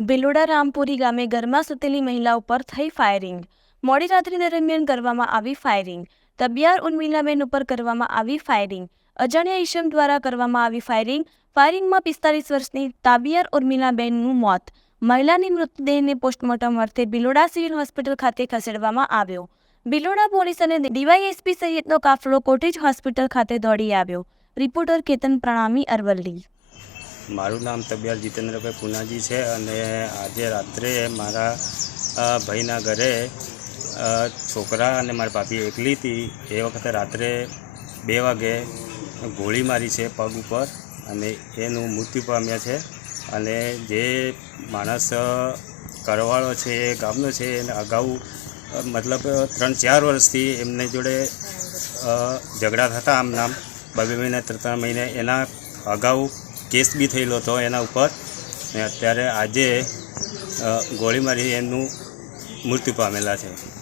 ભિલોડા રામપુરી ગામે ઘરમાં સૂતેલી મહિલા ઉપર થઈ ફાયરિંગ. મોડી રાત્રિ દરમિયાન કરવામાં આવી ફાયરિંગ. તબિયાર ઉર્મિલાબેન ઉપર કરવામાં આવી ફાયરિંગ. અજાણ્યા ઈશમ દ્વારા કરવામાં આવી ફાયરિંગ. ફાયરિંગમાં પિસ્તાલીસ વર્ષની તાબિયાર ઉર્મિલાબેનનું મોત. મહિલાની મૃતદેહને પોસ્ટમોર્ટમ અર્થે બિલોડા સિવિલ હોસ્પિટલ ખાતે ખસેડવામાં આવ્યો. બિલોડા પોલીસ અને ડીવાયએસપી સહિતનો કાફલો કોટેજ હોસ્પિટલ ખાતે દોડી આવ્યો. રિપોર્ટર કેતન પ્રણામી અરવલ્લી. મારું નામ તબિયાર જીતેન્દ્રભાઈ પુનાજી છે અને આજે રાત્રે મારા ભાઈના ઘરે છોકરા અને મારી ભાભી એકલી હતી. એ વખતે રાત્રે બે વાગે ગોળી મારી છે પગ ઉપર અને એનું મૃત્યુ પામ્યા છે. અને જે માણસ કરવાળો છે, એ ગામનો છે, એને અગાઉ મતલબ ત્રણ ચાર વર્ષથી એમને જોડે ઝઘડા થતા આમ નામ બે મહિને, ત્રણ ત્રણ મહિને એના અગાઉ કેસ બી થયેલો હતો એના ઉપર. ને અત્યારે આજે ગોળી મારી એનું મૃત્યુ પામેલા છે.